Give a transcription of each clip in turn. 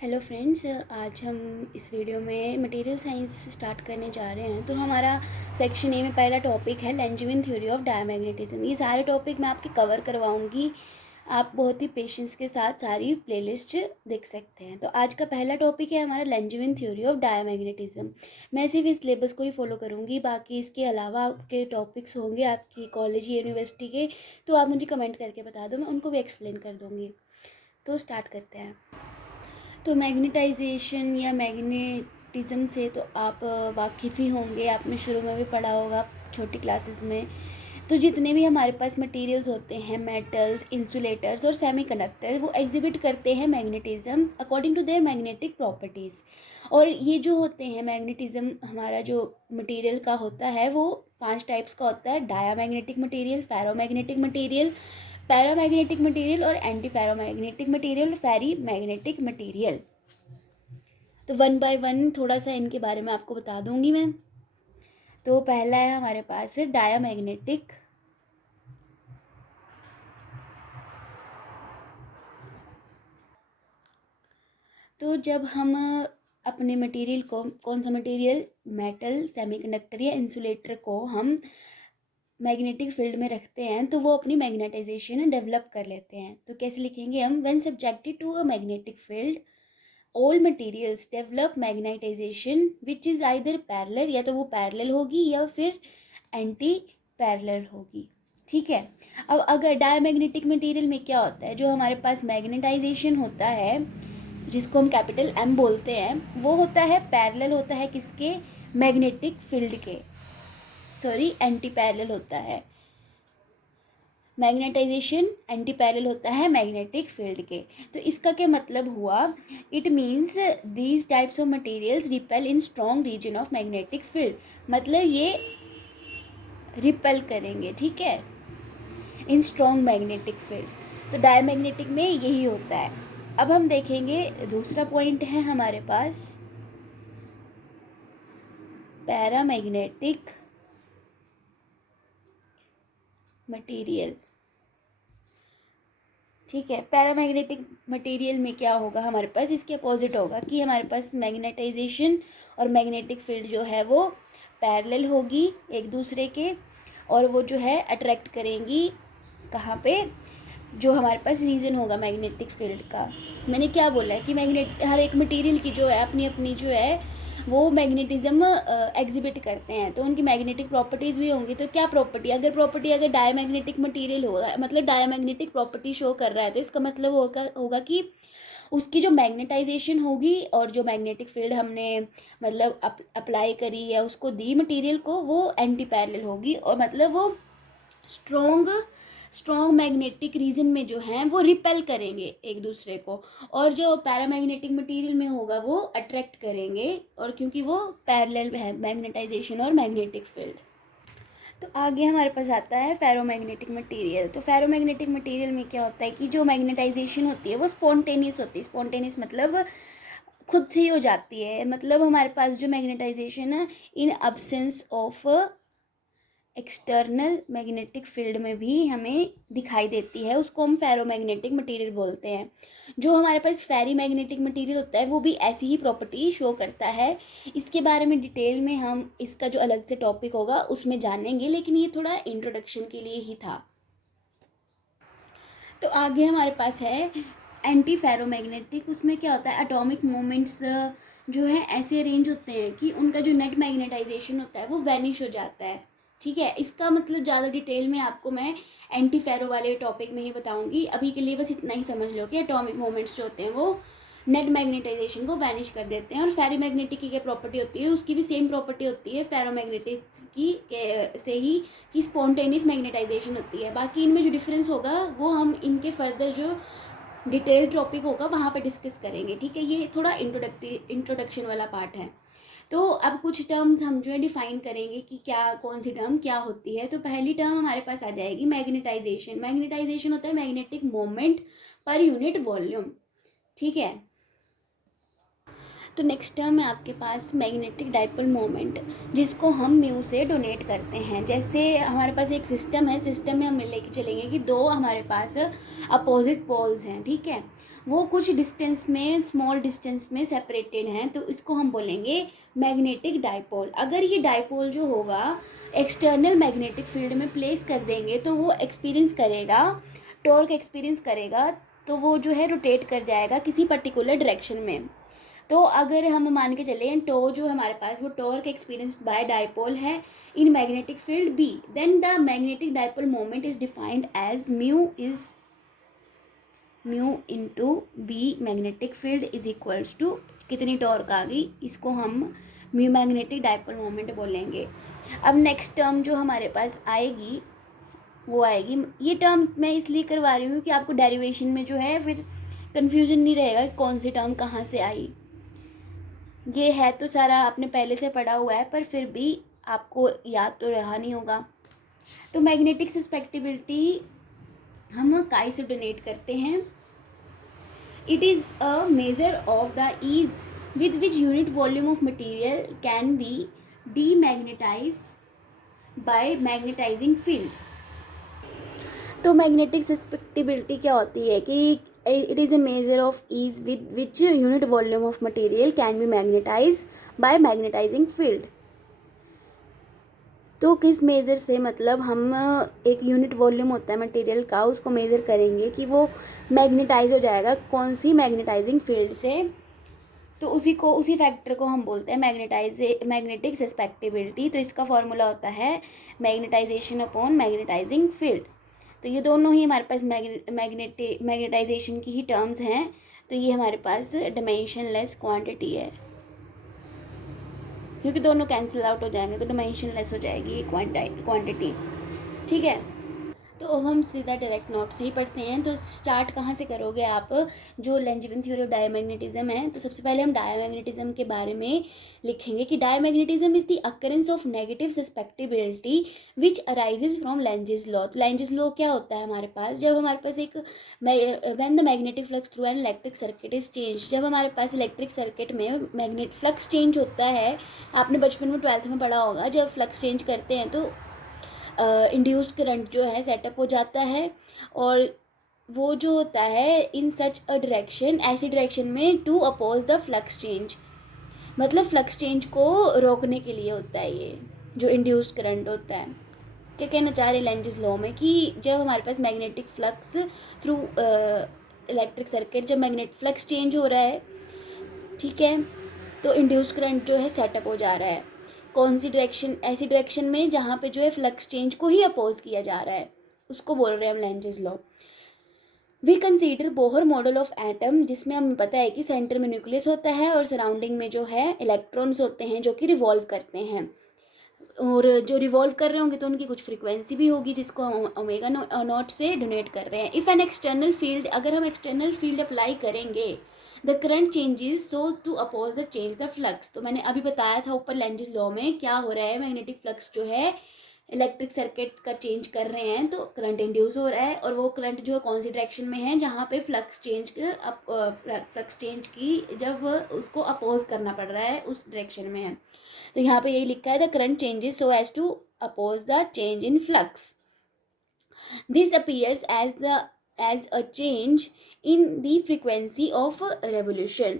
Hello friends, आज हम इस वीडियो में मटेरियल साइंस स्टार्ट करने जा रहे हैं। तो हमारा सेक्शन ए में पहला टॉपिक है लेंजविन थ्योरी ऑफ डायमैग्नेटिज्म। ये सारे टॉपिक मैं आपके कवर करवाऊंगी। आप बहुत ही पेशेंस के साथ सारी प्लेलिस्ट देख सकते हैं। तो आज का पहला टॉपिक है हमारा लेंजविन थ्योरी ऑफ डायमैग्नेटिज्म। मैं सिर्फ इस सिलेबस को ही फॉलो करूँगी, बाकी इसके अलावा आपके टॉपिक्स होंगे आपकी कॉलेज यूनिवर्सिटी के, तो आप मुझे कमेंट करके बता दो, मैं उनको भी एक्सप्लेन कर दूँगी। तो स्टार्ट करते हैं। तो मैग्नेटाइजेशन या मैग्नेटिज़्म से तो आप वाकिफ़ ही होंगे, आपने शुरू में भी पढ़ा होगा छोटी क्लासेस में। तो जितने भी हमारे पास मटेरियल्स होते हैं, मेटल्स, इंसुलेटर्स और सेमीकंडक्टर, वो एग्जिबिट करते हैं magnetism according to their magnetic properties. और ये जो होते हैं मैग्नेटिज़्म, हमारा जो मटेरियल का होता है वो 5 टाइप्स का होता है: diamagnetic material, ferromagnetic material, paramagnetic material और एंटी फेरोमैग्नेटिक मटेरियल, फेरी मैग्नेटिक मटेरियल। तो वन बाय वन थोड़ा सा इनके बारे में आपको बता दूंगी मैं। तो पहला है हमारे पास है डायामैग्नेटिक। तो जब हम अपने मटेरियल को, कौन सा मटेरियल, मेटल, सेमीकंडक्टर या इंसुलेटर को हम मैग्नेटिक फील्ड में रखते हैं तो वो अपनी मैग्नेटाइजेशन डेवलप कर लेते हैं। तो कैसे लिखेंगे हम? When subjected to a magnetic field all materials develop magnetisation which is either parallel, या तो वो पैरेलल होगी या फिर एंटी पैरेलल होगी। ठीक है। अब अगर डायमैग्नेटिक मटेरियल में क्या होता है, जो हमारे पास मैग्नेटाइजेशन होता है जिसको हम कैपिटल एम बोलते हैं, वो होता है पैरेलल होता है किसके? मैग्नेटिक फील्ड के, सॉरी एंटी पैरेलल होता है। मैग्नेटाइजेशन एंटी पैरेलल होता है मैग्नेटिक फील्ड के। तो इसका क्या मतलब हुआ? It means these types of materials repel in strong region of magnetic field, मतलब ये रिपेल करेंगे, ठीक है, इन स्ट्रॉन्ग मैग्नेटिक फील्ड। तो डायमैग्नेटिक में यही होता है। अब हम देखेंगे दूसरा पॉइंट है हमारे पास पैरामैग्नेटिक मटेरियल। ठीक है। पैरामैग्नेटिक मटेरियल में क्या होगा हमारे पास? इसके अपोजिट होगा कि हमारे पास मैग्नेटाइजेशन और मैग्नेटिक फील्ड जो है वो पैरेलल होगी एक दूसरे के, और वो जो है अट्रैक्ट करेंगी कहाँ पे? जो हमारे पास रीजन होगा मैग्नेटिक फील्ड का। मैंने क्या बोला है कि मैग्नेट, हर एक मटेरियल की जो है अपनी अपनी जो है वो मैग्नेटिज्म एग्जिबिट करते हैं, तो उनकी मैग्नेटिक प्रॉपर्टीज़ भी होंगी। तो क्या प्रॉपर्टी? अगर डायमैग्नेटिक मटेरियल होगा, मतलब डायमैग्नेटिक प्रॉपर्टी शो कर रहा है, तो इसका मतलब होगा कि उसकी जो मैग्नेटाइजेशन होगी और जो मैग्नेटिक फील्ड हमने मतलब अप्लाई करी या उसको दी मटेरियल को, वो एंटी पैरेलल होगी, और मतलब वो स्ट्रॉन्ग मैग्नेटिक रीजन में जो हैं वो रिपेल करेंगे एक दूसरे को, और जो पैरामैग्नेटिक मटेरियल में होगा वो अट्रैक्ट करेंगे, और क्योंकि वो पैरेलल है मैग्नेटाइजेशन और मैग्नेटिक फील्ड। तो आगे हमारे पास आता है फेरोमैग्नेटिक मटेरियल। तो फेरोमैग्नेटिक मटेरियल में क्या होता है कि जो मैग्नेटाइजेशन होती है वो स्पॉन्टेनियस होती है। स्पॉन्टेनियस मतलब खुद से ही हो जाती है, मतलब हमारे पास जो मैग्नेटाइजेशन है इन absence of external magnetic field में भी हमें दिखाई देती है, उसको हम फेरोमैग्नेटिक मटेरियल बोलते हैं। जो हमारे पास फेरी मैग्नेटिक मटेरियल होता है वो भी ऐसी ही प्रॉपर्टी शो करता है। इसके बारे में डिटेल में हम, इसका जो अलग से टॉपिक होगा उसमें जानेंगे, लेकिन ये थोड़ा इंट्रोडक्शन के लिए ही था। तो आगे हमारे पास है एंटी फेरोमैग्नेटिक। उसमें क्या होता है, एटॉमिक मोमेंट्स जो है ऐसे अरेंज होते हैं कि उनका जो नेट मैग्नेटाइजेशन होता है वो वैनिश हो जाता है। ठीक है। इसका मतलब ज़्यादा डिटेल में आपको मैं एंटी फेरो वाले टॉपिक में ही बताऊंगी। अभी के लिए बस इतना ही समझ लो कि एटॉमिक मोमेंट्स जो होते हैं वो नेट मैग्नेटाइजेशन को वैनिश कर देते हैं। और फेरोमैग्नेटिक की क्या प्रॉपर्टी होती है? उसकी भी सेम प्रॉपर्टी होती है फेरोमैग्नेटिक की से ही, कि स्पॉन्टेनियस मैग्नेटाइजेशन होती है। बाकी इनमें जो डिफरेंस होगा वो हम इनके फर्दर जो डिटेल टॉपिक होगा वहाँ पे डिस्कस करेंगे। ठीक है। ये थोड़ा इंट्रोडक्शन वाला पार्ट है। तो अब कुछ टर्म्स हम जो है डिफाइन करेंगे कि क्या, कौन सी टर्म क्या होती है। तो पहली टर्म हमारे पास आ जाएगी मैग्नेटाइजेशन। मैग्नेटाइजेशन होता है magnetic moment per unit volume. ठीक है। तो नेक्स्ट टर्म है आपके पास मैग्नेटिक डाइपोल मोमेंट, जिसको हम म्यू से डोनेट करते हैं। जैसे हमारे पास एक सिस्टम है, सिस्टम में हम लेके चलेंगे कि दो हमारे पास अपोजिट पोल्स हैं, ठीक है, वो कुछ डिस्टेंस में, स्मॉल डिस्टेंस में सेपरेटेड हैं, तो इसको हम बोलेंगे मैग्नेटिक डाइपोल। अगर ये डाइपोल जो होगा एक्सटर्नल मैग्नेटिक फील्ड में प्लेस कर देंगे तो वो एक्सपीरियंस करेगा, टॉर्क एक्सपीरियंस करेगा, तो वो जो है रोटेट कर जाएगा किसी पर्टिकुलर डायरेक्शन में। तो अगर हम मान के चले टो जो हमारे पास वो टॉर्क एक्सपीरियंस्ड बाय डाइपोल है in magnetic field B, then the magnetic dipole moment is defined as mu into B magnetic field is equals to कितनी टॉर्क आ गई, इसको हम म्यू मैग्नेटिक डाइपोल मोमेंट बोलेंगे। अब नेक्स्ट टर्म जो हमारे पास आएगी वो आएगी, ये टर्म मैं इसलिए करवा रही हूँ कि आपको डेरिवेशन में जो है फिर कन्फ्यूजन नहीं रहेगा कि कौन सी टर्म कहाँ से आई। ये है तो सारा आपने पहले से पढ़ा हुआ है, पर फिर भी आपको याद तो रहा नहीं होगा। तो मैग्नेटिक सस्पेक्टिबिलिटी हम काई से डोनेट करते हैं। It is a measure of the ease with which unit volume of material can be demagnetise by magnetising field. तो मैग्नेटिक सस्पेक्टिबिलिटी क्या होती है कि it is a measure of ease with which unit volume of material can be magnetise by magnetising field. तो किस measure से, मतलब हम एक यूनिट वॉल्यूम होता है मटेरियल का, उसको मेज़र करेंगे कि वो मैग्नेटाइज हो जाएगा कौन सी मैग्नेटाइजिंग फील्ड से, तो उसी फैक्टर को हम बोलते हैं मैग्नेटिक सस्पेक्टिबिलिटी। तो इसका फॉर्मूला होता है मैग्नेटाइजेशन अपॉन मैग्नेटाइजिंग फील्ड। तो ये दोनों ही हमारे पास मैग्नेटाइजेशन की ही टर्म्स हैं। तो ये हमारे पास डायमेंशनलेस क्वांटिटी है, क्योंकि दोनों कैंसिल आउट हो जाएंगे तो डायमेंशनलेस हो जाएगी ये क्वांटिटी। ठीक है, तो अब हम सीधा डायरेक्ट नोट से ही पढ़ते हैं। तो स्टार्ट कहाँ से करोगे आप, जो लेंजविन थ्योरी ऑफ डायमैग्नेटिज्म है। तो सबसे पहले हम डायमैग्नेटिज्म के बारे में लिखेंगे कि diamagnetism is the occurrence of negative susceptibility which arises from Lenz's law. तो लेंजेस लॉ क्या होता है हमारे पास, जब हमारे पास एक when the magnetic flux through an electric circuit is change, जब हमारे पास इलेक्ट्रिक सर्किट में मैग्नेट फ्लक्स चेंज होता है, आपने बचपन में 12th में पढ़ा होगा, जब फ्लक्स चेंज करते हैं तो इंड्यूस्ड करंट जो है सेटअप हो जाता है, और वो जो होता है इन सच अ डायरेक्शन, ऐसी डायरेक्शन में to oppose the flux change, मतलब फ्लक्स चेंज को रोकने के लिए होता है ये जो इंड्यूस्ड करंट होता है। क्या कहना चाह रहे लेंजेस लॉ में कि जब हमारे पास magnetic flux through electric circuit, जब मैग्नेटिक फ्लक्स चेंज हो रहा है, ठीक है, तो इंड्यूस्ड करंट जो है सेटअप हो जा रहा है कौन सी डायरेक्शन, ऐसी डायरेक्शन में जहाँ पे जो है फ्लक्स चेंज को ही अपोज किया जा रहा है, उसको बोल रहे हैं हम Lenz's law. We consider Bohr model of atom, जिसमें हमें पता है कि सेंटर में न्यूक्लियस होता है और सराउंडिंग में जो है इलेक्ट्रॉन्स होते हैं जो कि रिवॉल्व करते हैं, और जो रिवॉल्व कर रहे होंगे तो उनकी कुछ फ्रीक्वेंसी भी होगी जिसको हम ओमेगा नॉट से डोनेट कर रहे हैं। इफ़ एन एक्सटर्नल फील्ड, अगर हम एक्सटर्नल फील्ड अप्लाई करेंगे, the current changes so to oppose the change the flux. तो मैंने अभी बताया था ऊपर लेंजेस लॉ में क्या हो रहा है, मैग्नेटिक फ्लक्स जो है इलेक्ट्रिक सर्किट का चेंज कर रहे हैं तो करंट इंड्यूस हो रहा है, और वो करंट जो है कौन सी डायरेक्शन में है, जहाँ पे फ्लक्स चेंज की जब उसको अपोज करना पड़ रहा है उस डायरेक्शन में है। तो यहाँ पे यही लिखा है the current changes so as to oppose the change in flux, this appears as a change in the frequency of revolution.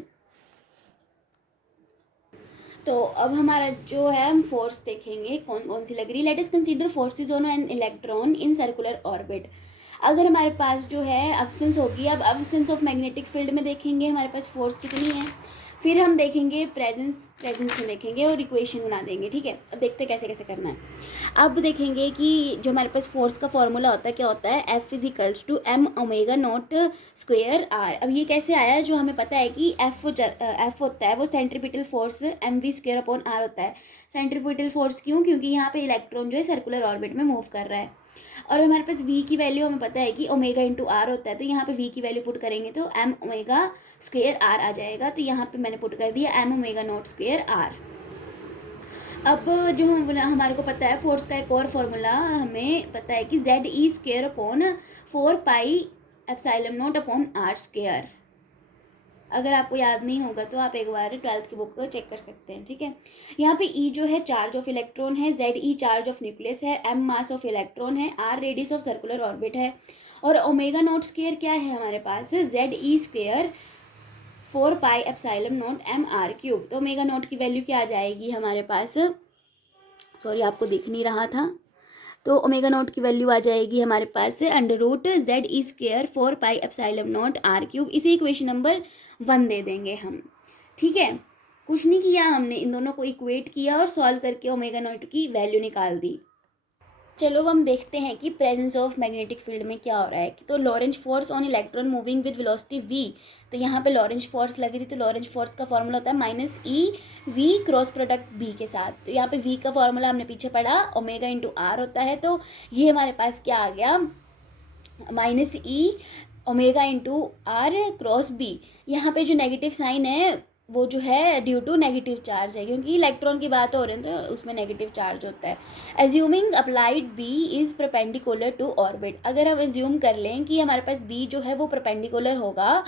तो अब हमारा जो है हम फोर्स देखेंगे कौन कौन सी लग रही। Let us consider forces on an electron in circular orbit. अगर हमारे पास जो है एब्सेंस होगी, अब एब्सेंस ऑफ मैग्नेटिक फील्ड में देखेंगे हमारे पास फोर्स कितनी है, फिर हम देखेंगे प्रेजेंस में देखेंगे और इक्वेशन बना देंगे। ठीक है, अब देखते हैं कैसे कैसे करना है। अब देखेंगे कि जो हमारे पास फोर्स का फॉर्मूला होता है क्या होता है, F is equals to m omega naught square r. अब ये कैसे आया, जो हमें पता है कि F होता है वो centripetal force m v square upon r होता है। सेंट्रीपिटल फोर्स क्यों, क्योंकि यहाँ पे इलेक्ट्रॉन जो है सर्कुलर ऑर्बिट में मूव कर रहा है, और हमारे पास v की वैल्यू हमें पता है कि ओमेगा इंटू आर होता है, तो यहाँ पे v की वैल्यू पुट करेंगे तो m ओमेगा स्क्वेयर आर आ जाएगा। तो यहाँ पे मैंने पुट कर दिया m omega naught square r. अब जो हमारे को पता है फोर्स का एक और फॉर्मूला हमें पता है कि z e square upon 4 pi epsilon naught upon r square. अगर आपको याद नहीं होगा तो आप एक बार 12th की बुक को चेक कर सकते हैं। ठीक है, यहाँ पे E जो है चार्ज ऑफ इलेक्ट्रॉन है, Z E charge of nucleus है, M मास ऑफ इलेक्ट्रॉन है, R radius of circular orbit है, और ओमेगा नॉट स्क्वायर क्या है हमारे पास, जेड ई स्क्वायर 4πε0 mr3। तो ओमेगा नॉट की वैल्यू क्या आ जाएगी हमारे पास, सॉरी आपको दिख नहीं रहा था, तो ओमेगा नॉट की वैल्यू आ जाएगी हमारे पास से √ZE² 4πε0 इसे इक्वेशन नंबर 1 दे देंगे हम। ठीक है, कुछ नहीं किया हमने, इन दोनों को इक्वेट किया और सॉल्व करके ओमेगा नॉट की वैल्यू निकाल दी। चलो हम देखते हैं कि प्रेजेंस ऑफ मैग्नेटिक फील्ड में क्या हो रहा है। तो Lorentz force on electron moving with velocity v, तो यहाँ पे लॉरेंज फोर्स लग रही, तो लॉरेंज फोर्स का फॉर्मूला होता है -e_v क्रॉस प्रोडक्ट b के साथ। तो यहाँ पे v का फॉर्मूला हमने पीछे पढ़ा ओमेगा इंटू r होता है, तो ये हमारे पास क्या आ गया, -e omega into r cross b। यहाँ पे जो नेगेटिव साइन है वो जो है ड्यू टू नेगेटिव चार्ज है, क्योंकि इलेक्ट्रॉन की बात हो रही है तो उसमें नेगेटिव चार्ज होता है। Assuming applied B is perpendicular to orbit, अगर हम एज्यूम कर लें कि हमारे पास बी जो है वो परपेंडिकुलर होगा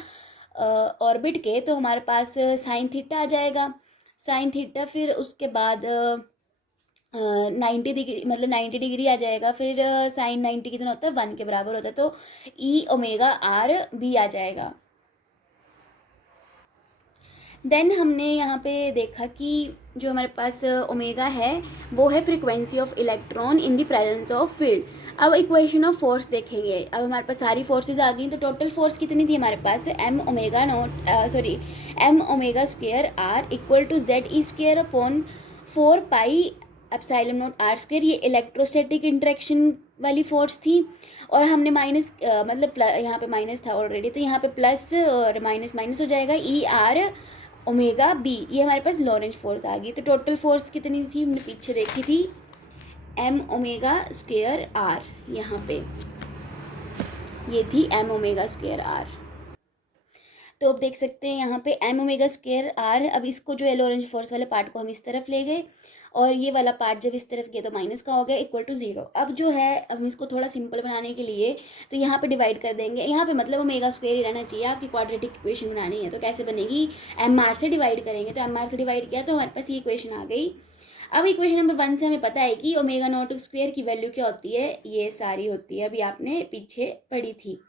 ऑर्बिट के, तो हमारे पास साइन थीटा आ जाएगा। साइन थीटा फिर उसके बाद 90 डिग्री, मतलब 90 डिग्री आ जाएगा। फिर साइन 90 कितना होता है, 1 के बराबर होता है, तो ई ओमेगा आर बी आ जाएगा। देन हमने यहाँ पे देखा कि जो हमारे पास ओमेगा है वो है frequency of electron in the presence of field. अब इक्वेशन ऑफ फोर्स देखेंगे। अब हमारे पास सारी फोर्सेज आ गई, तो टोटल फोर्स कितनी थी हमारे पास, m omega square r equal to ZE² upon 4πε0r²। ये इलेक्ट्रोस्टैटिक इंटरेक्शन वाली फोर्स थी, और हमने माइनस मतलब यहाँ पे माइनस था ऑलरेडी, तो यहाँ पे प्लस और माइनस माइनस हो जाएगा, ER ओमेगा बी, ये हमारे पास लॉरेंज फोर्स आ गई। तो टोटल फोर्स कितनी थी हमने पीछे देखी थी, m ओमेगा स्क्वायर r, यहाँ पे ये थी m ओमेगा स्क्वायर r। तो अब देख सकते हैं यहाँ पे m ओमेगा स्क्वायर r। अब इसको जो है लॉरेंज फोर्स वाले पार्ट को हम इस तरफ ले गए, और ये वाला पार्ट जब इस तरफ गया तो माइनस का हो गया, इक्वल टू 0। अब जो है अब हम इसको थोड़ा सिंपल बनाने के लिए तो यहाँ पे डिवाइड कर देंगे। यहाँ पे मतलब ओमेगा स्क्वायर ही रहना चाहिए, आपकी क्वाड्रेटिक इक्वेशन बनानी है तो कैसे बनेगी, mr से डिवाइड करेंगे। तो mr से डिवाइड किया तो हमारे पास ये इक्वेशन आ गई। अब इक्वेशन नंबर 1 से हमें पता है कि ओमेगा नॉट स्क्वायर की वैल्यू क्या होती है, ये सारी होती है, अभी आपने पीछे पढ़ी थी।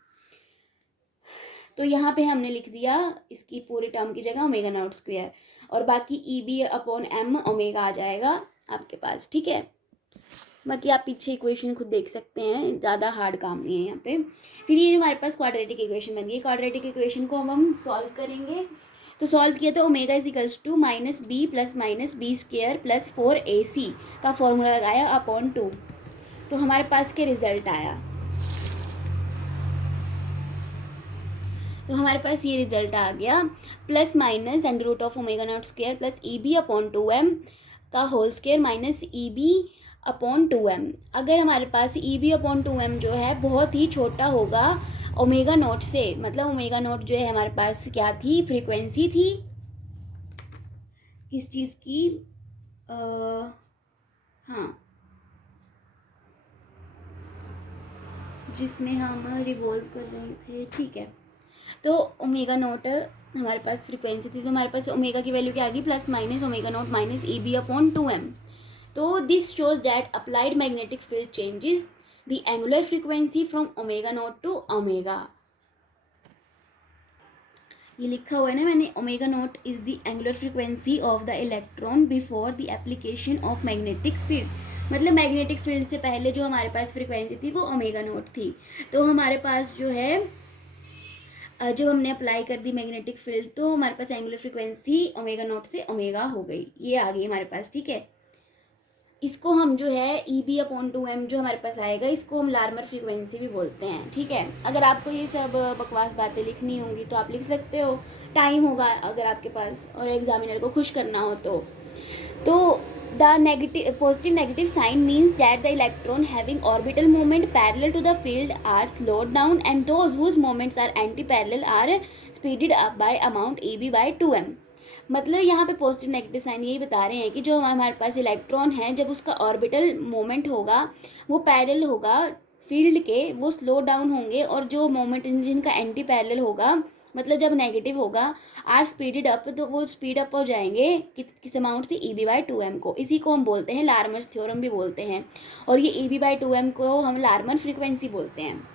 तो यहाँ पे हमने लिख दिया इसकी पूरी टर्म की जगह ओमेगा नॉट स्क्वायर, और बाकी EB अपॉन m ओमेगा आ जाएगा आपके पास। ठीक है, बाकी आप पीछे इक्वेशन खुद देख सकते हैं, ज़्यादा हार्ड काम नहीं है यहाँ पे। फिर ये हमारे पास क्वाड्रेटिक इक्वेशन बन गई। क्वाड्रेटिक इक्वेशन को हम सॉल्व करेंगे, तो सॉल्व किया तो omega is equals to -b plus -b² plus 4ac का फॉर्मूला लगाया अपॉन 2, तो हमारे पास के रिजल्ट आया। तो हमारे पास ये रिजल्ट आ गया, plus minus √ omega naught square plus EB upon 2m का whole square minus EB upon 2m। अगर हमारे पास EB अपॉन 2m जो है बहुत ही छोटा होगा ओमेगा नॉट से, मतलब ओमेगा नॉट जो है हमारे पास क्या थी, फ्रीक्वेंसी थी किस चीज़ की, हाँ जिसमें हम रिवॉल्व कर रहे थे। ठीक है, तो ओमेगा नॉट हमारे पास फ्रीक्वेंसी थी, तो हमारे पास ओमेगा की वैल्यू क्या आ गई, plus minus omega naught minus EB upon 2m। तो this shows that applied magnetic field changes the angular frequency from omega naught to omega. ये लिखा हुआ है ना मैंने, omega naught is the angular frequency of the electron before the application of magnetic field. मतलब magnetic field से पहले जो हमारे पास फ्रीक्वेंसी थी वो ओमेगा नॉट थी। तो हमारे पास जो है जब हमने अप्लाई कर दी मैग्नेटिक फील्ड तो हमारे पास एंगुलर फ्रीक्वेंसी ओमेगा नॉट से ओमेगा हो गई, ये आ गई हमारे पास। ठीक है, इसको हम जो है EB अपॉन 2m जो हमारे पास आएगा, इसको हम लार्मर फ्रीक्वेंसी भी बोलते हैं। ठीक है, अगर आपको ये सब बकवास बातें लिखनी होंगी तो आप लिख सकते हो, टाइम होगा अगर आपके पास और एग्जामिनर को खुश करना हो तो the positive negative sign means that the electron having orbital moment parallel to the field are slowed down, and those whose moments are anti-parallel are speeded up by amount EB by 2m। मतलब यहाँ पे positive negative sign यही बता रहे हैं कि जो हमारे पास इलेक्ट्रॉन है जब उसका ऑर्बिटल मोमेंट होगा वो पैरेलल होगा फील्ड के, वो स्लो डाउन होंगे, और जो मोमेंट जिनका एंटी पैरेलल होगा मतलब जब नेगेटिव होगा आर स्पीडेड अप, तो वो स्पीड अप हो जाएंगे किस अमाउंट से, EB बाई 2m को। इसी को हम बोलते हैं लार्मर्स थ्योरम भी बोलते हैं, और ये EB बाई 2m को हम लार्मर फ्रीक्वेंसी बोलते हैं।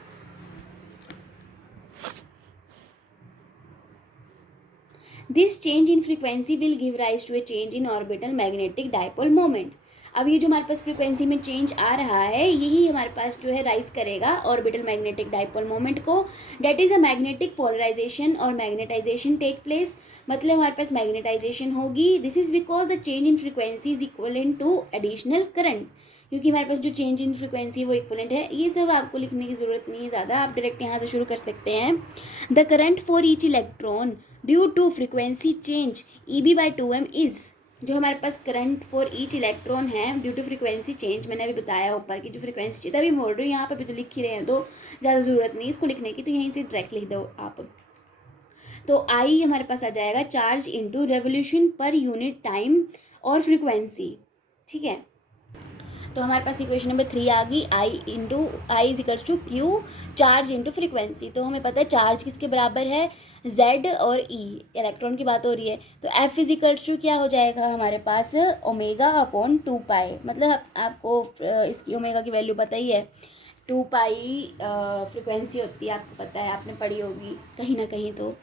This change in frequency will give rise to a change in orbital magnetic dipole moment. अब ये जो हमारे पास फ्रीक्वेंसी में चेंज आ रहा है यही हमारे पास जो है राइज करेगा ऑर्बिटल मैग्नेटिक डाइपोल मोमेंट को। That is a magnetic polarisation और मैग्नेटाइजेशन टेक प्लेस, मतलब हमारे पास मैग्नेटाइजेशन होगी। This is because the change in frequency is equivalent to additional current, क्योंकि हमारे पास जो चेंज इन फ्रीक्वेंसी वो इक्वलेंट है। ये सब आपको लिखने की ज़रूरत नहीं है ज़्यादा, आप डायरेक्ट यहाँ से शुरू कर सकते हैं। The current for each electron due to frequency change EB/2m is, जो हमारे पास करंट फॉर ईच इलेक्ट्रॉन है ड्यू टू फ्रीक्वेंसी चेंज, मैंने अभी बताया ऊपर की जो फ्रीक्वेंसी तभी बोल रही हूँ, यहाँ पर भी तो लिख ही रहे हैं तो ज़्यादा ज़रूरत नहीं इसको लिखने की, तो यहीं से डायरेक्ट लिख दो आप। तो आई हमारे पास आ जाएगा charge into revolution per unit time और फ्रीक्वेंसी, ठीक है। तो हमारे पास इक्वेशन नंबर 3 आ गई, I is equals to Q charge into frequency. तो हमें पता है चार्ज किसके बराबर है, जेड और ई, इलेक्ट्रॉन की बात हो रही है। तो एफ इज इक्वल्स टू क्या हो जाएगा हमारे पास, ओमेगा अपॉन 2 पाई, मतलब आपको इसकी ओमेगा की वैल्यू पता ही है, 2 पाई फ्रीक्वेंसी होती है, आपको पता है, आपने पढ़ी होगी कहीं ना कहीं, तो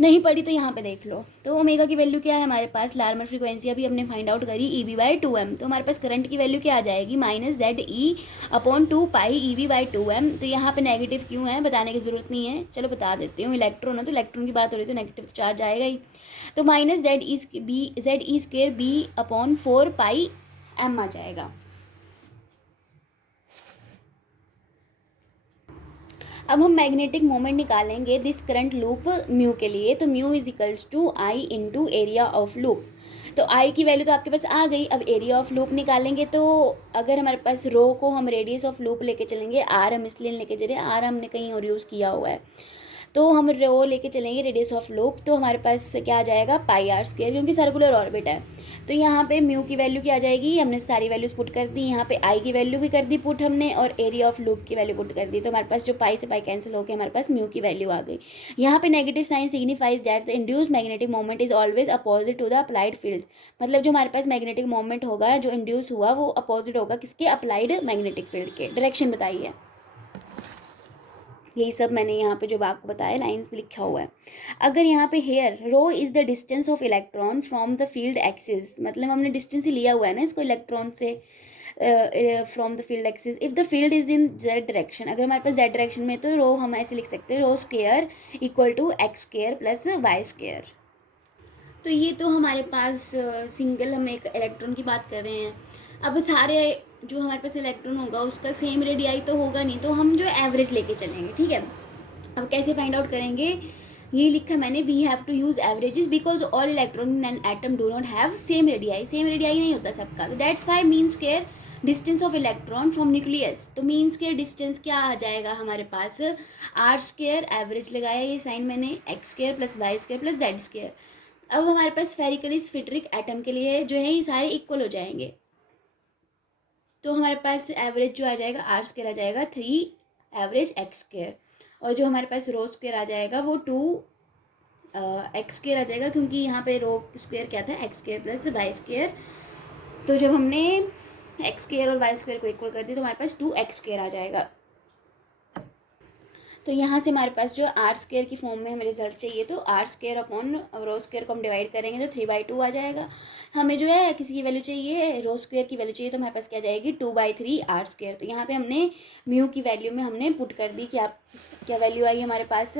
नहीं पढ़ी तो यहाँ पे देख लो। तो ओमेगा की वैल्यू क्या है हमारे पास, लार्मर फ्रीक्वेंसी अभी हमने फाइंड आउट करी EB/2m। तो हमारे पास करंट की वैल्यू क्या आ जाएगी, -ZE/2 पाई EB/2m। तो यहाँ पे नेगेटिव क्यों है बताने की ज़रूरत नहीं है, चलो बता देती हूँ, इलेक्ट्रॉन है तो इलेक्ट्रॉन की बात हो रही है तो नेगेटिव चार्ज आएगा ही। तो -ZE² B/4 पाई m आ जाएगा। अब हम मैग्नेटिक मोमेंट निकालेंगे दिस करंट लूप म्यू के लिए। तो mu is equals to I into area of loop. तो आई की वैल्यू तो आपके पास आ गई, अब एरिया ऑफ लूप निकालेंगे। तो अगर हमारे पास रो को हम रेडियस ऑफ लूप लेके चलेंगे, आर हम इसलिए लेके चले, आर हमने कहीं और यूज़ किया हुआ है, तो हम रो लेके चलेंगे रेडियस ऑफ लूप, तो हमारे पास क्या आ जाएगा πr², क्योंकि सर्कुलर ऑर्बिट है। तो यहाँ पे म्यू की वैल्यू क्या आ जाएगी, हमने सारी वैल्यूज पुट कर दी, यहाँ पे आई की वैल्यू भी कर दी पुट हमने, और एरिया ऑफ लूप की वैल्यू पुट कर दी। तो हमारे पास जो पाई से पाई कैंसिल होकर हमारे पास म्यू की वैल्यू आ गई। यहाँ पे negative sign signifies that the induced magnetic moment is always opposite to the applied field, मतलब जो हमारे पास मैग्नेटिक मोमेंट होगा जो इंड्यूस हुआ वो अपोजिट होगा किसके, अप्लाइड मैग्नेटिक फील्ड के। डायरेक्शन बताइए, यही सब मैंने यहाँ पे जो आपको बताया लाइंस में लिखा हुआ है। अगर यहाँ पे here rho is the distance of electron from the field axis, मतलब हमने डिस्टेंस ही लिया हुआ है ना इसको इलेक्ट्रॉन से from the field axis. If the field is in Z direction, अगर हमारे पास जेड डायरेक्शन में तो रो हम ऐसे लिख सकते हैं, rho square equal to x² plus y²। तो ये तो हमारे पास सिंगल हम एक इलेक्ट्रॉन की बात कर रहे हैं। अब सारे जो हमारे पास इलेक्ट्रॉन होगा उसका सेम रेडियाई तो होगा नहीं, तो हम जो एवरेज लेके चलेंगे, ठीक है। अब कैसे फाइंड आउट करेंगे, ये लिखा मैंने, we have to use averages because all electron in an atom do not have same radii, same radii नहीं होता सबका। तो that's why mean square distance of electron from nucleus, तो मीन स्क्वायर डिस्टेंस क्या आ जाएगा हमारे पास, r², एवरेज लगाया ये साइन मैंने, x² plus y² plus z²। अब हमारे पास स्फेरिकली सिमेट्रिक एटम के लिए जो है ये सारे इक्वल हो जाएंगे, तो हमारे पास एवरेज जो आ जाएगा r² आ जाएगा 3 एवरेज x², और जो हमारे पास रो स्क्वायर आ जाएगा वो 2 x² आ जाएगा, क्योंकि यहाँ पे रो स्क्वायर क्या था, x² प्लस y²। तो जब हमने x² और y² को इक्वल कर दिया तो हमारे पास 2x² आ जाएगा। तो यहाँ से हमारे पास जो r² की फॉर्म में हमें रिजल्ट चाहिए, तो r² अपॉन रो स्क्वायर को हम डिवाइड करेंगे तो 3/2 आ जाएगा। हमें जो है किसी की वैल्यू चाहिए, रो स्क्वायर की वैल्यू चाहिए, तो हमारे पास क्या जाएगी 2/3 r²। तो यहाँ पे हमने म्यू की वैल्यू में हमने पुट कर दी कि आप क्या वैल्यू आई हमारे पास,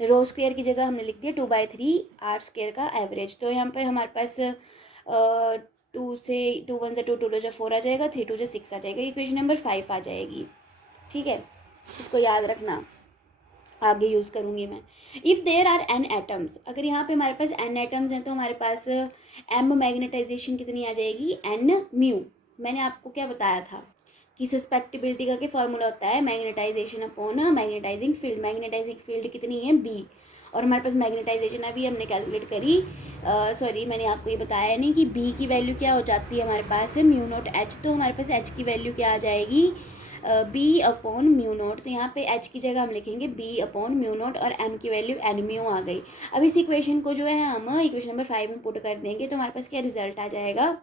रो स्क्वायर की जगह हमने लिख दिया 2/3 r² का एवरेज। तो यहाँ पर हमारे पास 2 से 2 1 से 2 2 जो 4 आ जाएगा, 3 2 जो 6 आ जाएगा, इक्वेशन नंबर 5 आ जाएगी, ठीक है। इसको याद रखना, आगे यूज़ करूँगी मैं। If there are n atoms, अगर यहाँ पे हमारे पास n एटम्स हैं तो हमारे पास m मैग्नेटाइजेशन कितनी आ जाएगी, n म्यू। मैंने आपको क्या बताया था कि सस्पेक्टिबिलिटी का क्या फॉर्मूला होता है, magnetisation upon magnetising field. Magnetising field कितनी है, b, और हमारे पास मैग्नेटाइजेशन अभी हमने कैलकुलेट करी, सॉरी मैंने आपको ये बताया नहीं कि b की वैल्यू क्या हो जाती है हमारे पास, μ0h। तो हमारे पास h की वैल्यू क्या आ जाएगी, B/μ0। तो यहाँ पे h की जगह हम लिखेंगे B/μ0 और m की वैल्यू n म्यू आ गई। अब इस इक्वेशन को जो है हम इक्वेशन नंबर 5 में पुट कर देंगे, तो हमारे पास क्या रिजल्ट आ जाएगा,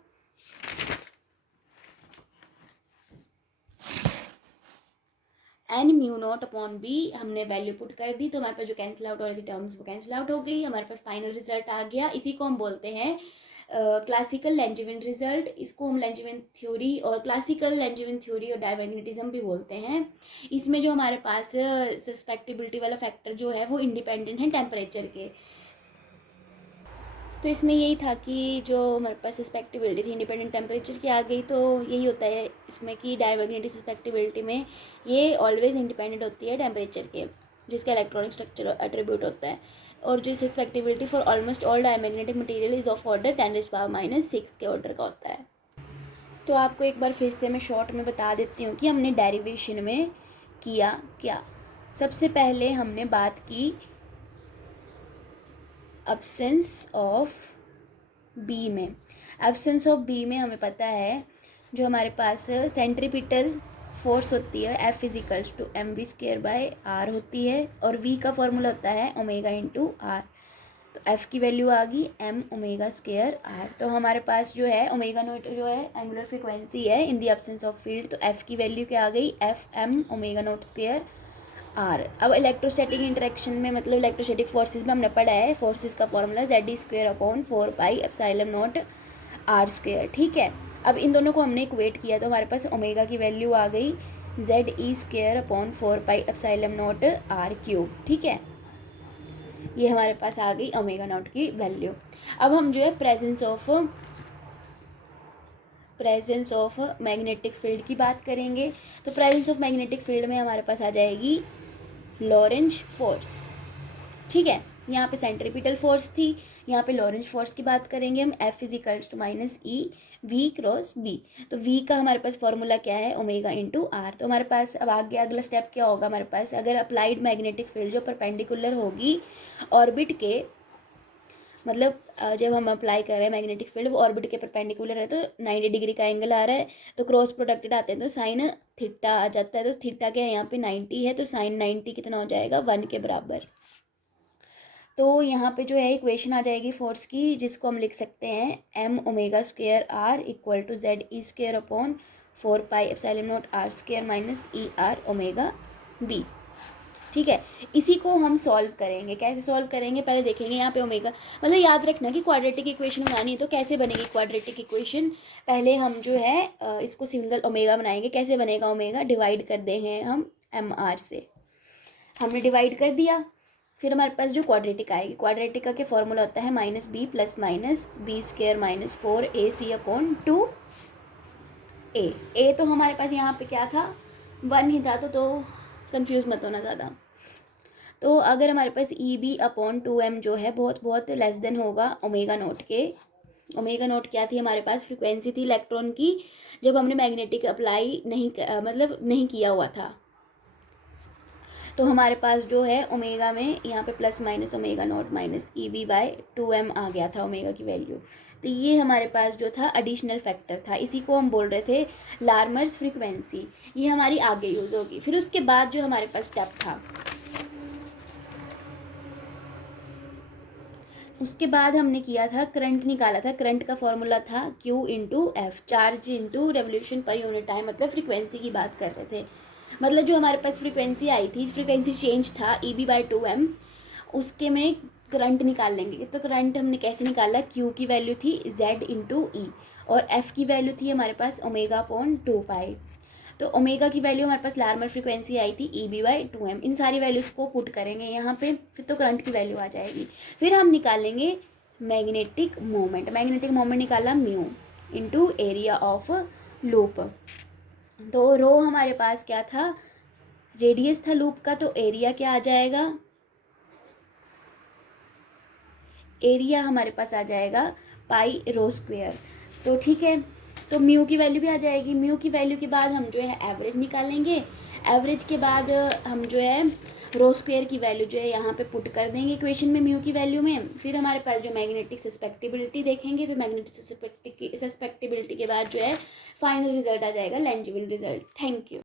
N mu naught upon B हमने वैल्यू पुट कर दी, तो हमारे पास जो कैंसिल आउट हो रही थी टर्म्स वो कैंसिल आउट हो गई, हमारे पास फाइनल रिजल्ट आ गया। इसी को हम बोलते हैं क्लासिकल लैंजीविन रिजल्ट। इसको हम लैंजीविन थ्योरी और क्लासिकल लैंजीविन थ्योरी और डायमैग्नेटिज्म भी बोलते हैं। इसमें जो हमारे पास सस्पेक्टिबिलिटी वाला फैक्टर जो है वो इंडिपेंडेंट है टेम्परेचर के। तो इसमें यही था कि जो हमारे पास सस्पेक्टिबिलिटी थी इंडिपेंडेंट टेम्परेचर की आ गई, तो यही होता है इसमें कि डायमैग्नेटिक सस्पेक्टिबिलिटी में ये ऑलवेज इंडिपेंडेंट होती है टेम्परेचर के, जिसका इलेक्ट्रॉनिक स्ट्रक्चर एट्रीब्यूट होता है। और जो susceptibility for almost all diamagnetic material is of order 10⁻⁻⁶ के ऑर्डर का होता है। तो आपको एक बार फिर से मैं शॉर्ट में बता देती हूँ कि हमने डेरिवेशन में किया क्या। सबसे पहले हमने बात की एब्सेंस ऑफ बी में। एब्सेंस ऑफ बी में हमें पता है जो हमारे पास सेंट्रीपिटल फोर्स होती है F इजिकल्स टू mv²/r होती है, और v का फॉर्मूला होता है ओमेगा इंटू आर। तो F की वैल्यू आ गई m ω²r। तो हमारे पास जो है ओमेगा नॉट जो है एंगुलर फ्रिक्वेंसी है in the absence of field, तो F की वैल्यू क्या आ गई Fm ω02 आर। अब इलेक्ट्रोस्टैटिक इंटरेक्शन में मतलब इलेक्ट्रोस्टैटिक फोर्सेस में हमने पढ़ा है फोर्सेस का फॉर्मूला Ze²/4πε0r²। ठीक है, अब इन दोनों को हमने इक्वेट किया तो हमारे पास ओमेगा की वैल्यू आ गई Ze²/4πε0r³। ठीक है, ये हमारे पास आ गई ओमेगा नॉट की वैल्यू। अब हम जो है प्रेजेंस ऑफ मैग्नेटिक फील्ड की बात करेंगे। तो प्रेजेंस ऑफ मैग्नेटिक फील्ड में हमारे पास आ जाएगी लॉरेंज फोर्स। ठीक है, यहाँ पे सेंट्रीपिटल फोर्स थी, यहाँ पे लॉरेंज फोर्स की बात करेंगे हम। F equals to -E v×b। तो v का हमारे पास फॉर्मूला क्या है ओमेगा इंटू आर। तो हमारे पास अब आगे अगला स्टेप क्या होगा हमारे पास, अगर अप्लाइड मैग्नेटिक फील्ड जो परपेंडिकुलर होगी ऑर्बिट के, मतलब जब हम अप्लाई कर रहे हैं मैग्नेटिक फील्ड वो ऑर्बिट के परपेंडिकुलर है तो 90 डिग्री का एंगल आ रहा है, तो क्रॉस प्रोडक्टेड आते हैं तो साइन थीटा आ जाता है। तो थीटा क्या है यहाँ पे 90 है, तो साइन 90 कितना हो जाएगा 1 के बराबर। तो यहाँ पे जो है इक्वेशन आ जाएगी फोर्स की, जिसको हम लिख सकते हैं m ω²r equal to Ze²/4πε0r² -ER ω/b। ठीक है, इसी को हम सॉल्व करेंगे। कैसे सॉल्व करेंगे पहले देखेंगे। यहाँ पे ओमेगा मतलब याद रखना कि क्वाड्रेटिक इक्वेशन बनानी है तो कैसे बनेगी क्वाड्रेटिक इक्वेशन। पहले हम जो है इसको सिंगल ओमेगा बनाएंगे। कैसे बनेगा ओमेगा, डिवाइड कर देंगे हम mr से, हमने डिवाइड कर दिया। फिर हमारे पास जो क्वाड्रेटिक आएगी, क्वाड्रेटिक का फॉर्मूला होता है -b + -b² - 4ac/2a। a तो हमारे पास यहाँ पे क्या था 1 ही था, तो कंफ्यूज मत होना ज़्यादा। तो अगर हमारे पास EB/2m जो है बहुत लेस देन होगा ओमेगा नॉट के। ओमेगा नॉट क्या थी हमारे पास, फ्रिक्वेंसी थी इलेक्ट्रॉन की जब हमने मैग्नेटिक अप्लाई नहीं किया हुआ था। तो हमारे पास जो है ओमेगा में यहाँ पे ± ओमेगा नॉट -EB/2m आ गया था ओमेगा की वैल्यू। तो ये हमारे पास जो था एडिशनल फैक्टर था, इसी को हम बोल रहे थे लार्मर्स फ्रीक्वेंसी। ये हमारी आगे यूज़ होगी। फिर उसके बाद जो हमारे पास स्टेप था, उसके बाद हमने किया था करंट निकाला था। करंट का फॉर्मूला था Q × F, charge into revolution per unit time, मतलब फ्रीक्वेंसी की बात कर रहे थे। मतलब जो हमारे पास फ्रीक्वेंसी आई थी, फ्रीक्वेंसी चेंज था EB/2m, उसके में करंट निकाल लेंगे। तो करंट हमने कैसे निकाला, Q की वैल्यू थी Z × E और F की वैल्यू थी हमारे पास ω/2π। तो ओमेगा की वैल्यू हमारे पास लार्मर फ्रीक्वेंसी आई थी EB/2m। इन सारी वैल्यूज़ को पुट करेंगे यहाँ पे, फिर तो करंट की वैल्यू आ जाएगी। फिर हम निकालेंगे मैग्नेटिक मोमेंट। मैग्नेटिक मोमेंट निकाला mu into area of loop. तो रो हमारे पास क्या था, रेडियस था लूप का, तो एरिया क्या आ जाएगा, एरिया हमारे पास आ जाएगा π² तो ठीक है, तो म्यू की वैल्यू भी आ जाएगी। म्यू की वैल्यू के बाद हम जो है एवरेज निकालेंगे। एवरेज के बाद हम जो है ρ² की वैल्यू जो है यहाँ पे पुट कर देंगे इक्वेशन में म्यू की वैल्यू में। फिर हमारे पास जो मैग्नेटिक सस्पेक्टिबिलिटी देखेंगे, फिर मैग्नेटिक सस्पेक्टिबिलिटी के बाद जो है फाइनल रिजल्ट आ जाएगा लैंजीविन रिजल्ट। Thank you.